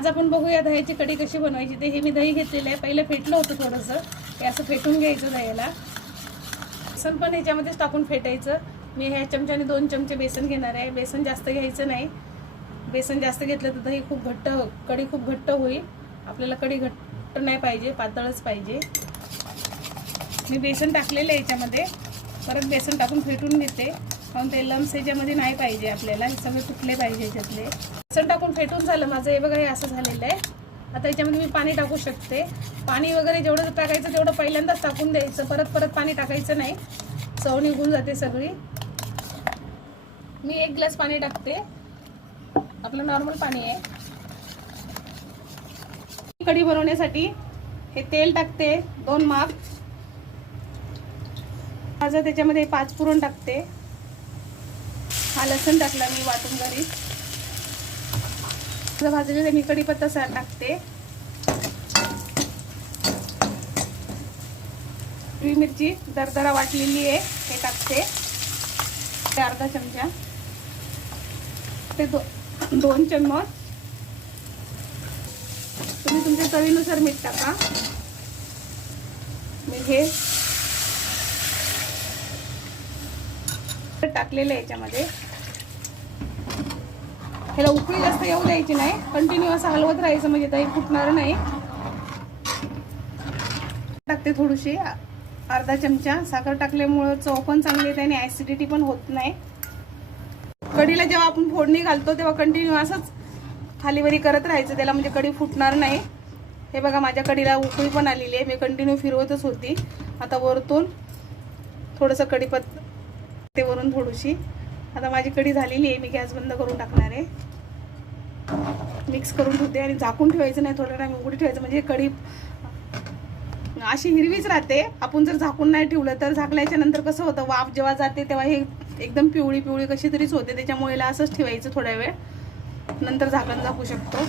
आज आपण बघूया दह्याची कढी कशी बनवायची ते. हे मी दही घेतलेलं आहे, पहिलं फेटलं होतं थोडंसं, हे असं फेटून घ्यायचं दह्याला. बेसन पण ह्याच्यामध्येच टाकून फेटायचं. मी ह्या चमच्याने 2 चमचे बेसन घेणार आहे. बेसन जास्त घ्यायचं नाही, बेसन जास्त घेतलं तर दही खूप घट्ट, कढी खूप घट्ट होईल. आपल्याला कढी घट्ट नाही पाहिजे, पातळच पाहिजे. मी बेसन टाकलेलं आहे याच्यामध्ये, परत बेसन टाकून फेटून घेते, कारण ते लम्स ह्याच्यामध्ये नाही पाहिजे आपल्याला, हे सगळे तुटले पाहिजे ह्याच्यातले. बेसन टाकून फेटून झालं माझं, हे बघा हे असं झालेलं आहे. आता याच्यामध्ये मी पाणी टाकू शकते. पाणी वगैरे जेवढं टाकायचं तेवढं पहिल्यांदाच टाकून द्यायचं, परत परत पाणी टाकायचं नाही, चव निघून जाते सगळी. मी 1 ग्लास पाणी टाकते, आपलं नॉर्मल पाणी आहे. कढी बनवण्यासाठी हे तेल टाकते 2 माप. माझं त्याच्यामध्ये 5 पुरण टाकते. हा लसूण टाकला मी वाटून घरी. भाजलेले मी कढीपत्ता टाकते. हिरवी मिरची दरदरा वाटलेली आहे हे टाकते, ते अर्धा चमचा. ते 2 चम्मच. तुम्ही तुमच्या चवीनुसार मीठ टाका. मी हे टाकलेलं आहे याच्यामध्ये. ह्याला उकळी जास्त येऊ द्यायची नाही, कंटिन्यू असं हलवत राहायचं म्हणजे दही फुटणार नाही. टाकते थोडीशी, अर्धा चमचा. साखर टाकल्यामुळं चव पण चांगली येते आणि ॲसिडिटी पण होत नाही. कढीला जेव्हा आपण फोडणी घालतो तेव्हा कंटिन्यू असंच खालीवरी करत राहायचं त्याला, म्हणजे कढी फुटणार नाही. हे बघा माझ्या कढीला उकळी पण आलेली आहे, मी कंटिन्यू फिरवतच होती. आता वरतून थोडंसं कढीपत्ता ते वरून थोडीशी. आता माझी कढी झालेली आहे, मी गॅस बंद करून टाकणार आहे. मिक्स करून ठेवते आणि झाकून ठेवायचं नाही, थोडा टाइम उघडी ठेवायचं, म्हणजे कढी अशी हिरवीच राहते. आपण जर झाकून नाही ठेवलं तर झाकल्याच्या नंतर कसं होतं, वाफ जेव्हा जाते तेव्हा हे एकदम पिवळी पिवळी कशी तरीच होते. त्याच्यामुळे असंच ठेवायचं थोड्या वेळ, नंतर झाकण झाकू शकतो.